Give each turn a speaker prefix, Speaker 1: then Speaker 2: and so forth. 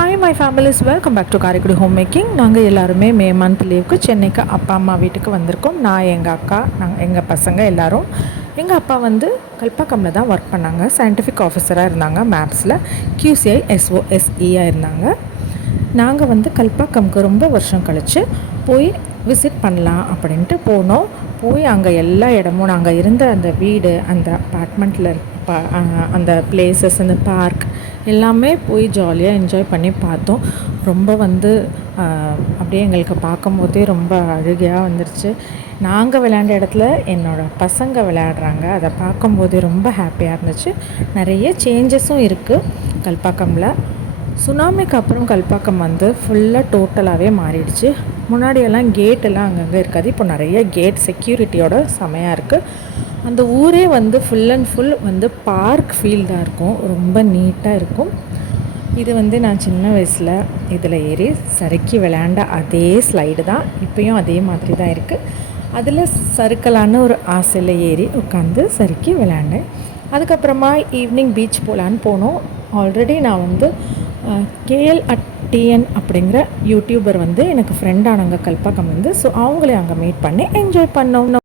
Speaker 1: Hi my families welcome back to Karaikudi home making நாங்கள் எல்லாருமே May month லீவுக்கு சென்னைக்கு அப்பா அம்மா வீட்டுக்கு வந்திருக்கோம். நான் எங்கள் அக்கா நாங்கள் எங்கள் பசங்க எல்லாரும். எங்கள் அப்பா வந்து கல்பாக்கம்ல தான் ஒர்க் பண்ணாங்க. சயின்டிஃபிக் ஆஃபீஸராக இருந்தாங்க மேப்ஸில் கியூசிஐ எஸ்ஓஎஸ்இயாக இருந்தாங்க. நாங்கள் வந்து கல்பாக்கம்க்கு ரொம்ப வருஷம் கழித்து போய் விசிட் பண்ணலாம் அப்படின்ட்டு போனோம். போய் அங்கே எல்லா இடமும் நாங்கள் இருந்த அந்த வீடு அந்த அப்பார்ட்மெண்ட்டில் அந்த பிளேசஸ் அந்த பார்க் எல்லாமே போய் ஜாலியாக என்ஜாய் பண்ணி பார்த்தோம். ரொம்ப வந்து அப்படியே எங்களுக்கு பார்க்கும்போதே ரொம்ப அழுகையாக வந்துருச்சு. நாங்கள் விளையாண்ட இடத்துல என்னோட பசங்க விளையாடுறாங்க. அதை பார்க்கும்போதே ரொம்ப ஹாப்பியாக இருந்துச்சு. நிறைய சேஞ்சஸும் இருக்குது கல்பாக்கமில் சுனாமிக்கு அப்புறம் கல்பாக்கம் வந்து ஃபுல்லாக டோட்டலாகவே மாறிடுச்சு. முன்னாடியெல்லாம் கேட் எல்லாம் அங்கங்கே இருக்காது. இப்போ நிறைய கேட் செக்யூரிட்டியோட செமையாக இருக்குது அந்த ஊரே வந்து ஃபுல் அண்ட் ஃபுல் வந்து பார்க் ஃபீல்டாக இருக்கும். ரொம்ப நீட்டாக இருக்கும். இது வந்து நான் சின்ன வயசில் இதில் ஏறி சறுக்கி விளையாண்ட அதே ஸ்லைடு தான். இப்போயும் அதே மாதிரி தான் இருக்குது அதில் சறுக்கலான்னு ஒரு ஆசையில் ஏறி உட்காந்து சறுக்கி விளையாண்டேன். அதுக்கப்புறமா ஈவினிங் பீச் போகலான்னு போனோம். ஆல்ரெடி நான் வந்து கேஎல் அட் டிஎன் அப்படிங்கிற யூடியூபர் வந்து எனக்கு ஃப்ரெண்டானாங்க கல்பாக்கம் வந்து ஸோ அவங்களே அங்கே மீட் பண்ணி என்ஜாய் பண்ணோம்.